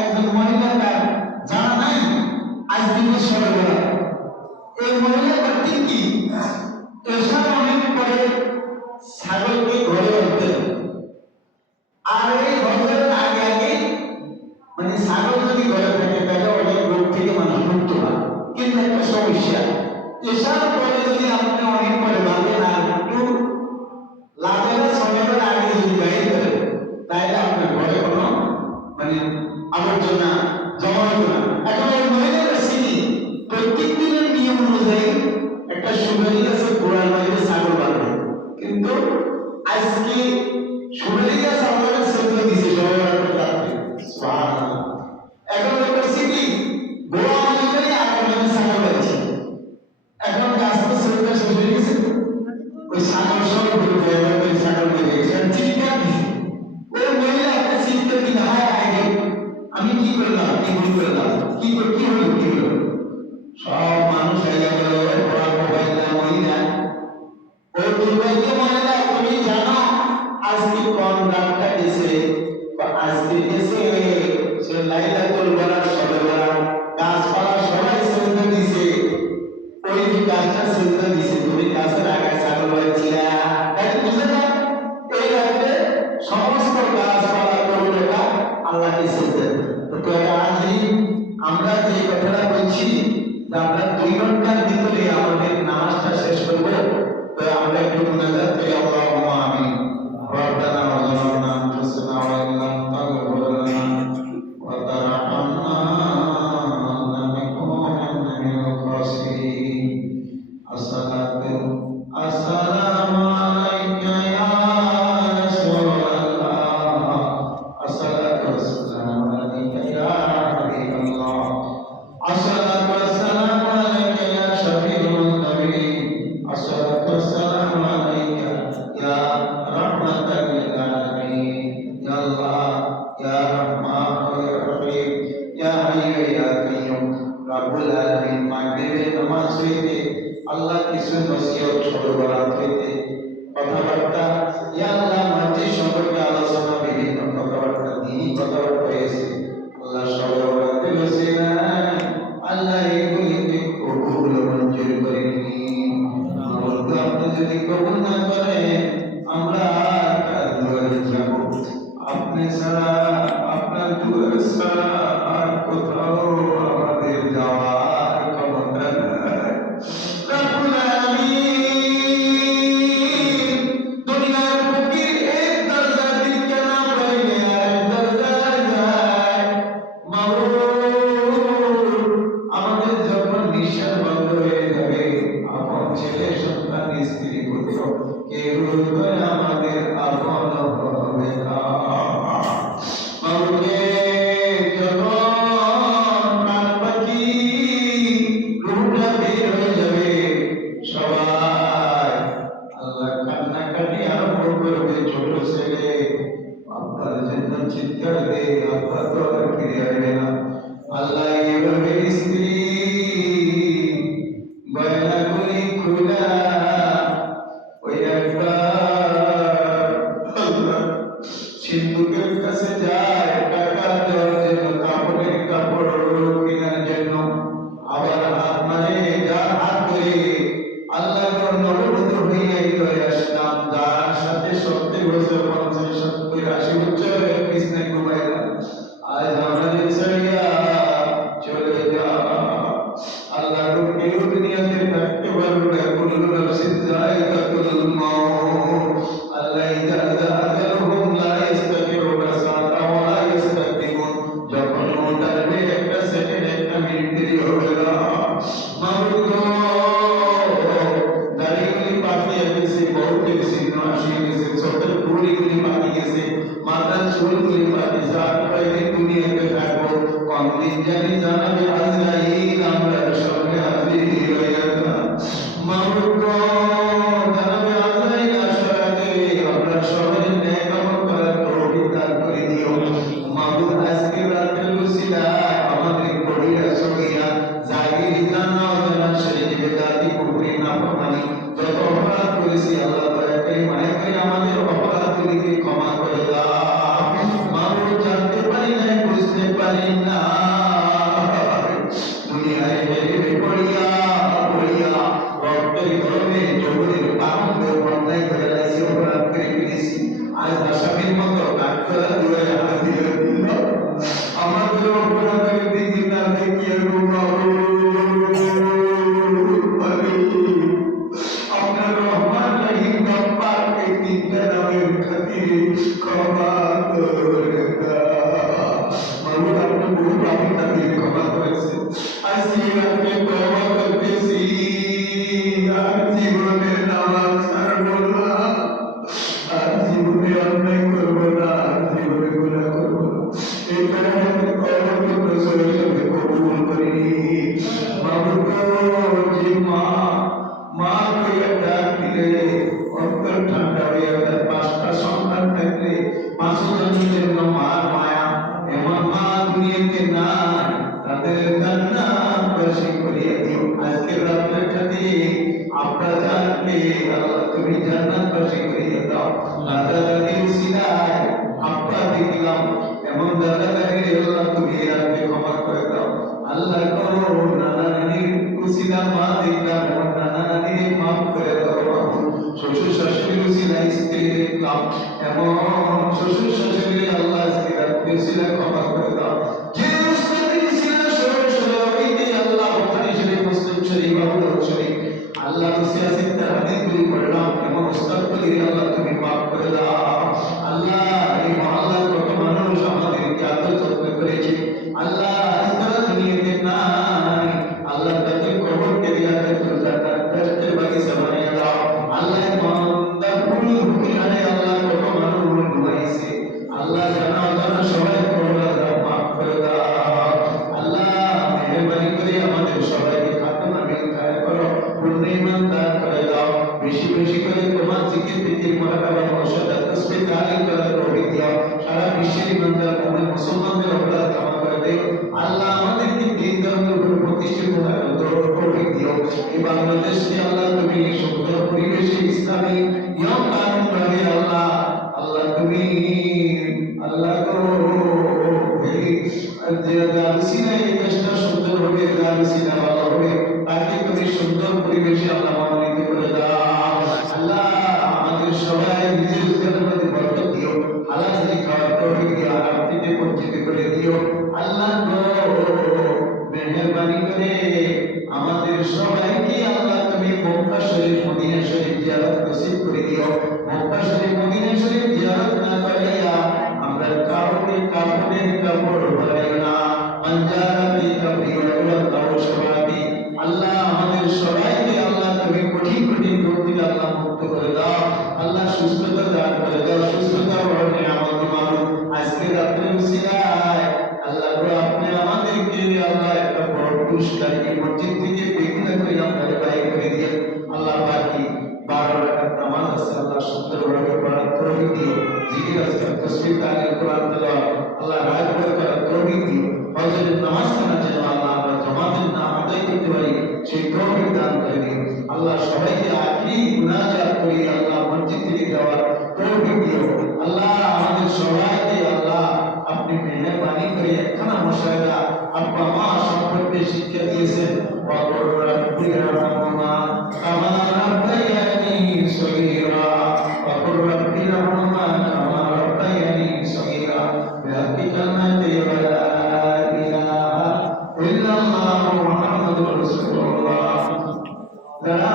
একজন মহিলা তার জানা নাই আজ দিনের সকালবেলা এই মহিলা করতেন কি এসব অনেক পরে ছাগলকে ঘরে আনতেন আর এই ঘরের আগে আগে মানে ছাগল যদি ঘরে থাকে তাহলে অনেক রোগ থেকে মানুষ মুক্ত হয় কিন্তু একটা সমস্যা এসব পরে যদি আপনি অনেক পরে ভাবেন আর একটু লাভেরা সময়ের আগে যদি গাড়ি করেন তাহলে আপনার ঘরে কোনো মানে আবর্জনা জমা হতো না। এখন ওই মহিলারা চিনি প্রত্যেক দিনের নিয়ম অনুযায়ী একটা সুপারি গাছের গোড়ার বাইরে ছাগল বাঁধে কিন্তু আজকে সুপারি গাছ আমাদের সেদ্ধ দিছে সবাই রাত্রে এখন একটা চিনি গোড়া অনুযায়ী আগে মানে ছাগল আছে এখন গাছ তো সেদ্ধ শেষ হয়ে গেছে ওই ছাগল সব ওই ছাগল বেরিয়ে গেছে চিন্তা ওই মহিলা একটা চিন্তা দিন হয় আগে আমি কি করলাম কি ভুল করলাম কি হলো সব মানুষ আইয়া গেল ওরা মোবাইলটা মহিলা ওই দুর্ভাগ্য মহিলা তুমি জানো আজকে কোন রাতটা গেছে বা আজকে গেছে সে লাইলাতুল বরাত সবে বরাত গাছপালা সবাই সেজদা দিছে ওই যে গাছটা সেজদা দিছে তুমি গাছের আগায় ছাগল বাঁধছিলা তাই বুঝে না এই রাতে সমস্ত গাছপালা করুণা আল্লাহকে সেজদা তো আজই আমরা যে কথাটা বলছি আমরা 2 ঘন্টার ভিতরে আমাদের নামাজটা শেষ করব তো আমরা একটু মুনাজাত করি আল্লাহুম্মা আমিন রব্বানা ওয়ালানা আনফুসানা ওয়া ইল্লাম তাগফির লানা ওয়া তারহামনা লানাকুনান্না মিনাল খাসিরিন আসসালাতু আসসালামু আলাইকা ইয়া রাসূলুল্লাহ আসসালাতু আসসালামু আলাইকা ইয়া হাবিবাল্লাহ আসসালাতু আসসালামু আলাইকা ইয়া শফিউল মুজতাবিন আসসালাতু আসসালামু আলাইকা ইয়া রাহমাতাল লিল আলামিন ইয়া আল্লাহ ইয়া রহমান ইয়া রহিম ইয়া হাইয়্যু ইয়া কাইয়্যুম রব্বুল আলামিন মাগরিবের নামাজ হইতে আল্লাহ কিছু নসিহত শুরু করা হইতে কথাবার্তা ইয়া আল্লাহ মসজিদ সম্পর্কে আলোচনা বিভিন্ন কথাবার্তা দিনই কথাবার্তা হয়েছে আল্লাহ সর্বরাতে বসিনা আল্লাহ এগুলিকে কবুল মঞ্জুর করে নিন আল্লাহ আপনি যদি কবুল না করেন আমরা কার দুয়ারে যাব আপনি ছাড়া আপনার দুয়ারে ছাড়া আর কোথাও আমাদের যাওয়ার ক্ষমতা নাই রব্বুল আলামিন দুনিয়ার বুকে এক দরজা দিন কেন পাইলে আর দরজা যায় মাওলানা আমাদের যখন নিঃশ্বাস বন্ধ হয়ে যাবে আপন ছেলে সন্তান স্ত্রী পুত্র কেউ আমাদের আপন হবে না মাওলানা যখন প্রাণ পাখি রূহটা বের হয়ে যাবে সবাই আল্লাহ কান্নাকাটি আরম্ভ করবে ছোট ছেলে আব্বার জন্য চিৎকার দে আব্বা তো আর ফিরে আসবে না আল্লাহ এভাবে স্ত্রী বয়লাগুলি খুলা ওই একটা সিন্ধুকের কাছে যায় টাকা দেওয়ার জন্য কাপড়ের কাপড় কেনার জন্য আবার হাত মারে যার হাত ধরে আল্লাহ নবরত হইয়াই ধরে আসলাম যার সাথে 70 বছর 50 70 80 বছর কৃষ্ণ ঘুমাইলাম আজ আমাদের ছাড়িয়া চলে যা আল্লাহ কেউ দুনিয়াতে থাকতে পারবে না কুল্লু নাফসিন যায়কাতুল মাউত আল্লাহ ইযা আজালহুম লা ইস্তাগফিরুনা সাআতা ওয়া লা ইস্তাকদিমুন যখন ওটারে একটা সেকেন্ড একটা মিনিট দেরি হবে না মাবুদ দাড়িগুলি পাকিয়ে গেছে বহুতের চিহ্ন আসিয়ে গেছে চোখের কুড়িগুলি পাকি গেছে মাথার চুলগুলি পাকি যার পাইলে দুনিয়াতে থাকবো কমদিন জানি জানাবে আজরাইল আমরা সামনে হাজির হয়ে গেলাম মাবুদ জানাবে আজরাইল আশরাতে আমরা সবাই নেক আমল করার তৌফিক দান করে দিও মাবুদ আজকে রাতের উসিলা আমাদের কবিরা সগীরা জাগিরি জানা অজানা শরীরে বেদাতি কুফরি নাফরমানি যত অপরাধ করেছি আল্লাহ দয়া করে মায়া করে আমাদের অপরাধগুলিকে ক্ষমা করে দাও মাবুদ জানতে পারি নাই বুঝতে পারি পারি না দুনিয়ায় হেরে পড়িয়া পড়িয়া রক্তের গরমে জগতের আনন্দের বন্যায় করে লাইছি অপরাধ করে ফেলেছি আজ আসামির মতো ডাক্তার দিয়ে হাজির দিল আমাদের অপরাধের দিকে না দেখিয়ে আপনার রহমান রহিম গফফার এই তিনটা নামের খাতিরে ক্ষমা করে দাও মাওলা আপনি বহু পাপী তাদের ক্ষমা করেছেন আজকে আপনি তওবা করতেছি আর জীবনে নামাজ ছাড়বো না আর জীবনে অন্যায় করবো না আর জীবনে গুনাহ করবো না এই কারণে আমি তওবা করতে সরাসরি কবুল করিনি মাওলা যে মা কইয়া ডাক দিলে অন্তর ঠান্ডা হয়ে যায় পাঁচটা সন্তান থাকলে পাঁচজনের জন্য মার মায়া এমন মা দুনিয়াতে নাই তাদের জান্নাতবাসী করিয়া দিও আজকে রাত্রেটাতে আপনার জানলে আল্লাহ তুমি জান্নাতবাসী করিয়া দাও দাদা দাদির উসিলায় আব্বা দেখলাম এমন দাদা দাদির আল্লাহ তুমি রাতে ক্ষমা করে দাও আল্লাহ গো নানা নানির উসিলা মা দেখলাম এমন নানা নানির মাফ করে দাও শ্বশুর শাশুড়ির উসিলা স্ত্রী দেখলাম এমন শ্বশুর শাশুড়ি আল্লাহ আজকে রাতে উসিলা ক্ষমা করে দাও যে উসিলা ছিল শ্বশুর শাশুড়ি আল্লাহ বুখারী শরীফ মুসলিম শরীফ আবু দাউদ শরীফ আল্লাহ উসিলা সিদ্ধা হাদিস গুলি পড়লাম এমন উস্তাদ বলি আল্লাহ তুমি মাফ করে দাও আল্লাহ এই মহল্লার কত মানুষ আমাদেরকে আদর যত্ন করেছে আল্লাহ ইসরা দুনিয়াতে নাই আল্লাহ তাদের কবরকে রিয়াতে জান্নাত বেহেশতের বাগিচা বানিয়ে দাও আল্লাহ মন্দা ভুল ভুলানে আল্লাহ কত মানুষ ঘুমাইছে আল্লাহ জানা অজানা সবাই কবর মাফ করে দাও আল্লাহ মেহেরবানি করে আমাদের সবাইকে খাতনা মিল খায় করো পূর্ণ ঈমান দান করে দাও বেশি বেশি করে তোমার জিকির বিকির মুরাকাবা মুশাহাদা তাসবিহ তাহলিল করার তৌফিক দাও সারা বিশ্বের ইমানদার মুমিন মুসলমানদের অপরাধ ক্ষমা করে দাও আল্লাহ আমাদেরকে দিন ধর্মের উপর প্রতিষ্ঠিত থাকার তৌফিক দিও এই বাংলাদেশকে আল্লাহ তুমি সুন্দর পরিবেশে ইসলামী নিয়ম কানুন ভাবে আল্লাহ আল্লাহ তুমি আল্লাহ গো গালসিনা এই দেশটা সুন্দর হবে গালসিনা ভালো হবে তাকে তুমি সুন্দর পরিবেশে আল্লাহ মনোনীত করে দাও আল্লাহ আমাদের সবাই নিজের রোজগারের মধ্যে বরকত দিও হালাল খাওয়ার তৌফিক দিও হারাম থেকে বঞ্চিত করে দিও আল্লাহ গো মেহেরবানি করে আমাদের সবাইকে আল্লাহ তুমি মক্কা শরীফ মদিনা শরীফ জিয়ারত নসিব করে দিও মক্কা শরীফ মদিনা শরীফ জিয়ারত না করাইয়া আমরা কাউকে কাফনের কাপড় পরাইও না মঞ্জারাতি কাবিরা তাও সবাবি আল্লাহ আমাদের সবাইকে আল্লাহ তুমি কঠিন কঠিন রোগ থেকে আল্লাহ মুক্ত করে দাও আল্লাহ সুস্থতা দান করে দাও সুস্থতা বড় নিয়ামত মানো আজকে রাত্রে উসিলায় আল্লাহ গো আপনি আমাদেরকে আল্লাহ একটা বড় পুরস্কার এই মসজিদ থেকে বেগুনা করে আমাদের বাইরে করে দিয়ে আল্লাহ বাকি 12 রাকাত নামাজ আছে আল্লাহ সুন্দরভাবে পড়ার তৌফিক দিও জিকির আজকার তাসবিহ তাহলিল কোরআন তেলাওয়াত আল্লাহ রাত ভর করার তৌফিক দিও ফজরের নামাজ পড়ার জন্য আল্লাহ আমরা জামাতের নাম আদায় করতে পারি সেই তৌফিক দান করে দিও আল্লাহ সবাইকে আখিরি মুনাজাত করি আল্লাহ মসজিদ থেকে যাওয়ার তৌফিক দিও আল্লাহ আমাদের সবাইকে আল্লাহ আপনি মেহেরবানি করে একখানা মশায়েরা আব্বা মা সম্পর্কে শিক্ষা দিয়েছেন ওয়াকুর রাব্বি রহমা কামা রাব্বায়ানি সগীরা ওয়াকুর রাব্বি রহমা কামা রাব্বায়ানি সগীরা বিহাক্কি কালিমাতি লা ইলাহা ইল্লাল্লাহ মুহাম্মাদুর রাসূলুল্লাহ যারা